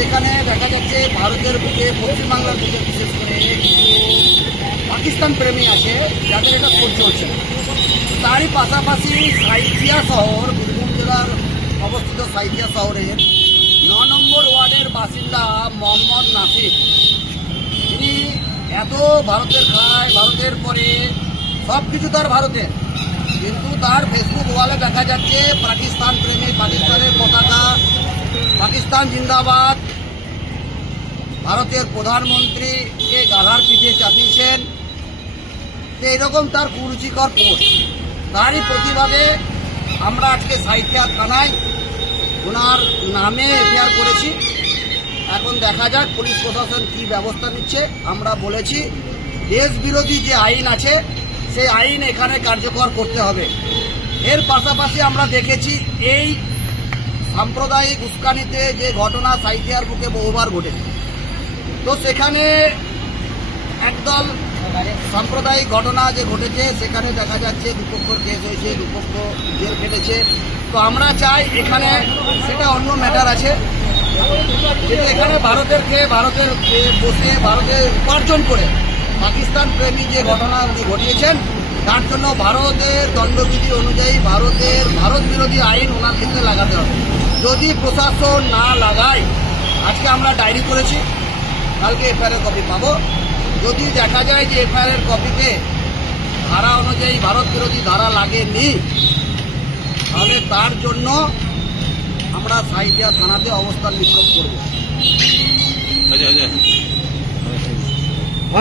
সেখানে দেখা যাচ্ছে ভারতের বুকে পশ্চিমবাংলার বুকে বিশেষ করে পাকিস্তান প্রেমী আছে, যাদের এটা সহ্য হচ্ছে তারই পাশাপাশি সাইথিয়া শহর, বীরভূম জেলার অবস্থিত সাইথিয়া শহরের ন নম্বর ওয়ার্ডের বাসিন্দা মোহাম্মদ নাসির। তিনি এত ভারতের খায়, ভারতের পরে সব কিছু তার ভারতের কিন্তু তার ফেসবুক ওয়ালে দেখা যাচ্ছে পাকিস্তান প্রেমী, পাকিস্তানের পতাকা, পাকিস্তান জিন্দাবাদ ভারতের প্রধানমন্ত্রীকে গাধার পিঠে চাপিয়েছেন, তো এরকম তার কুরুচিকর পোস্ট। তারই প্রতিবাদে আমরা আজকে সাহিত্যা থানায় ওনার নামে এফআইআর করেছি। এখন দেখা যাক পুলিশ প্রশাসন কি ব্যবস্থা নিচ্ছে। আমরা বলেছি দেশ বিরোধী যে আইন আছে, সেই আইন এখানে কার্যকর করতে হবে। এর পাশাপাশি আমরা দেখেছি, এই সাম্প্রদায়িক উস্কানিতে যে ঘটনা সাইথিয়ার বুকে বহুবার ঘটেছে। তো সেখানে একদল সাম্প্রদায়িক ঘটনা যে ঘটেছে, সেখানে দেখা যাচ্ছে দুপক্ষর কেস হয়েছে, দুপক্ষ জেল কেটেছে তো আমরা চাই এখানে সেটা অন্য ম্যাটার আছে। কিন্তু এখানে ভারতের খেয়ে ভারতের বসে, ভারতের উপার্জন করে পাকিস্তান প্রেমী যে ঘটনা উনি ঘটিয়েছেন, তার জন্য ভারতের দণ্ডবিধি অনুযায়ী ভারতের ভারত বিরোধী আইন ওনার ক্ষেত্রে লাগাতে হবে। যদি প্রশাসন না লাগায়, আজকে আমরা ডায়েরি করেছি। কালকে এফআইআর কপি পাবো। যদি দেখা যায় যে এফআইআর এর কপিতে ধারা অনুযায়ী ভারত বিরোধী ধারা লাগেনি, তাহলে তার জন্য আমরা সাইদিয়া থানাতে অবস্থান বিক্ষোভ করব।